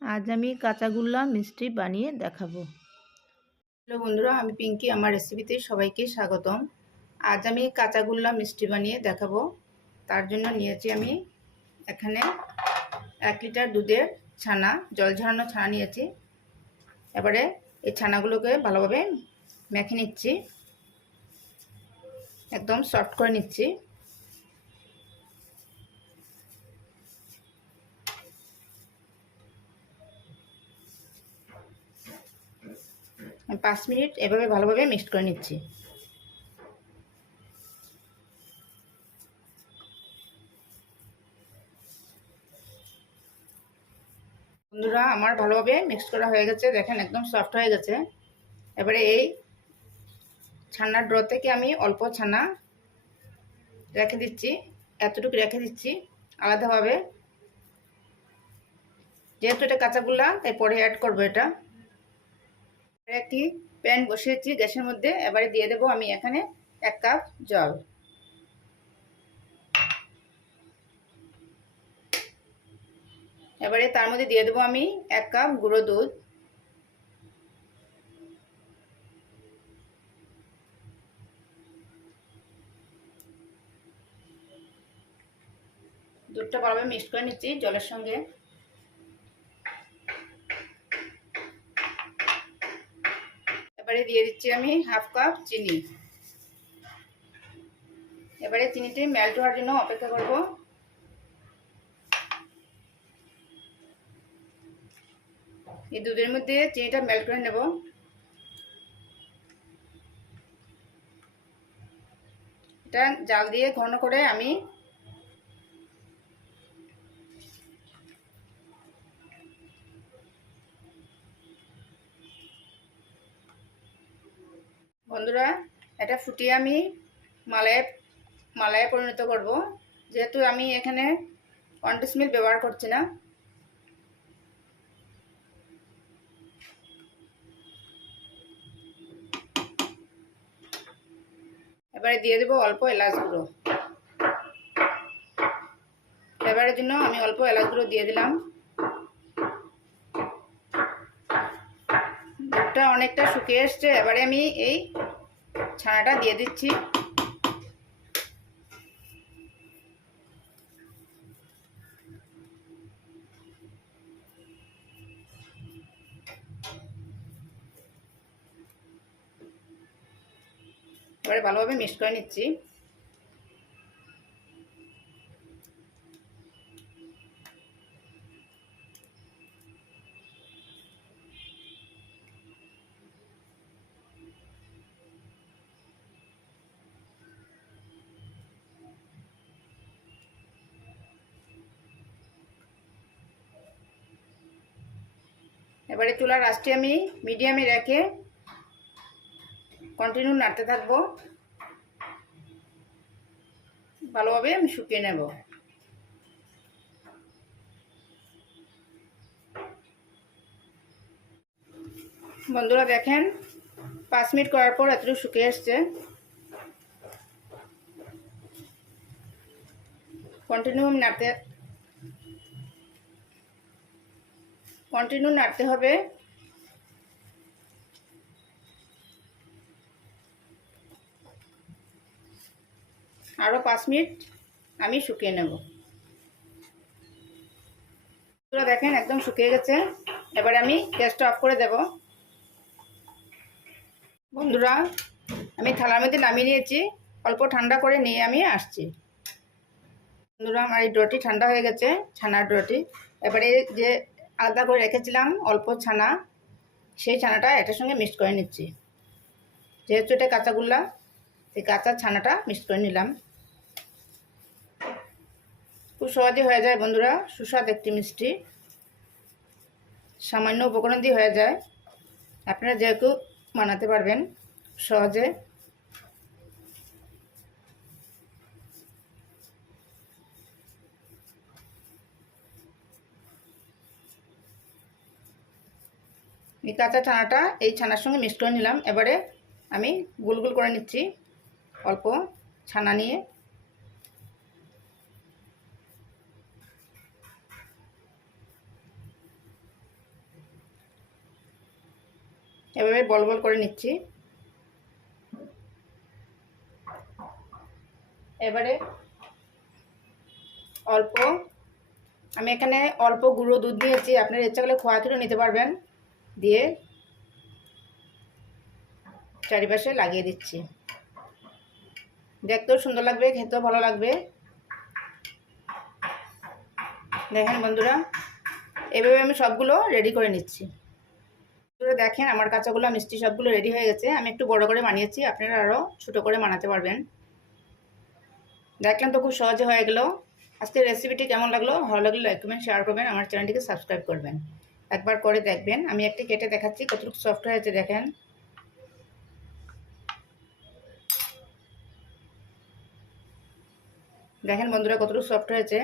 আজ আমি কাঁচাগুল্লা মিষ্টি বানিয়ে দেখাবো। হ্যালো বন্ধুরা, আমি পিঙ্কি, আমার রেসিপিতে সবাইকে স্বাগতম। আজ আমি কাঁচাগুল্লা মিষ্টি বানিয়ে দেখাবো। তার জন্য নিয়েছি আমি এখানে এক লিটার দুধের ছানা, জল ঝরানো ছানা নিয়েছি। এবারে এই ছানাগুলোকে ভালোভাবে মেখে নিচ্ছি। একদম সফট করে নিচ্ছি। পাঁচ মিনিট এভাবে ভালোভাবে মিক্সড করে নিচ্ছি। বন্ধুরা, আমার ভালোভাবে মিক্স করা হয়ে গেছে। দেখেন, একদম সফট হয়ে গেছে। এবারে এই ছানার ড্র থেকে আমি অল্প ছানা রেখে দিচ্ছি। এতটুকু রেখে দিচ্ছি আলাদাভাবে। যেহেতু এটা কাঁচাগুলা তাই পরে অ্যাড করব এটা। একটি প্যান বসিয়েছি, গ্যাসের মধ্যে। এবারে দিয়ে দেবো আমি এখানে এক কাপ জল। এবারে তার মধ্যে দিয়ে দেবো আমি এক কাপ গুঁড়ো দুধ। দুধটা ভালোভাবে মিক্সড করে নিচ্ছি জলের সঙ্গে। এবারে দিয়ে দিচ্ছি আমি হাফ কাপ চিনি। এবারে চিনিটি মেল্ট হওয়ার জন্য অপেক্ষা করব। এই দুধের মধ্যে চিনিটা মেল্ট করে নেব। এটা জাল দিয়ে ঘন করে আমি বন্ধুরা, এটা ফুটিয়ে আমি মালায় মালায় পরিণত করব। যেহেতু আমি এখানে কন্টিস মিল ব্যবহার করছি না। এবারে দিয়ে দেবো অল্প এলাচ গুঁড়ো। এবারের জন্য আমি অল্প এলাচ গুঁড়ো দিয়ে দিলাম। দুধটা অনেকটা শুকিয়ে এসছে। এবারে আমি এই ছানাটা দিয়ে দিচ্ছি। এবারে ভালোভাবে মিক্স করে নিচ্ছি। এবারে চুলার রাস্টে আমি মিডিয়ামে রেখে কন্টিনিউ নাড়তে থাকব। ভালোভাবে আমি শুকিয়ে নেব। বন্ধুরা দেখেন, পাঁচ মিনিট করার পর এতটুকু শুকিয়ে এসছে। কন্টিনিউ আমি নাড়তে কন্টিনিউ নাড়তে হবে। আরও পাঁচ মিনিট আমি শুকিয়ে নেব। দেখেন একদম শুকিয়ে গেছে। এবারে আমি গ্যাসটা অফ করে দেব। বন্ধুরা, আমি থালার মধ্যে নামিয়ে নিয়েছি। অল্প ঠান্ডা করে নিয়ে আমি আসছি। বন্ধুরা, আমার এই ড্রটি ঠান্ডা হয়ে গেছে, ছানার ড্রটি এবারে যে আলাদা করে রেখেছিলাম, অল্প ছানা। সেই ছানাটা এটার সঙ্গে মিক্স করে নিচ্ছি। যেহেতু এটা কাঁচাগুল্লা সেই কাঁচা ছানাটা মিক্স করে নিলাম। খুব সহজে হয়ে যায় বন্ধুরা, সুস্বাদ একটি মিষ্টি। সামান্য উপকরণ দিয়ে হয়ে যায়। আপনারা যেহেতু বানাতে পারবেন সহজে। এই কাঁচা ছানাটা এই ছানার সঙ্গে মিক্স করে নিলাম। এবারে আমি গুল গুল করে নিচ্ছি। অল্প ছানা নিয়ে। এভাবে বল বল করে নিচ্ছি। এবারে অল্প, আমি এখানে অল্প গুঁড়ো দুধ দিয়েছি। আপনার ইচ্ছা করলে খোয়া ক্ষীরও নিতে পারবেন। দিয়ে চারিপাশে লাগিয়ে দিচ্ছি। দেখতেও সুন্দর লাগবে, খেতেও ভালো লাগবে। দেখেন বন্ধুরা, এভাবে আমি সবগুলো রেডি করে নিচ্ছি। বন্ধুরা দেখেন, আমার কাঁচাগুলো, মিষ্টি সবগুলো রেডি হয়ে গেছে। আমি একটু বড় করে বানিয়েছি, আপনারা আরও ছোটো করে বানাতে পারবেন। দেখলেন তো খুব সহজে হয়ে গেলো। আজকে রেসিপিটি কেমন লাগল? ভালো লাগলে লাইক করবেন শেয়ার করবেন। আমার চ্যানেলটিকে সাবস্ক্রাইব করবেন। একবার করে দেখবেন। আমি একটি কেটে দেখাচ্ছি, কতটুকু সফট হয়েছে দেখেন। দেখেন বন্ধুরা কতটুকু সফট হয়েছে।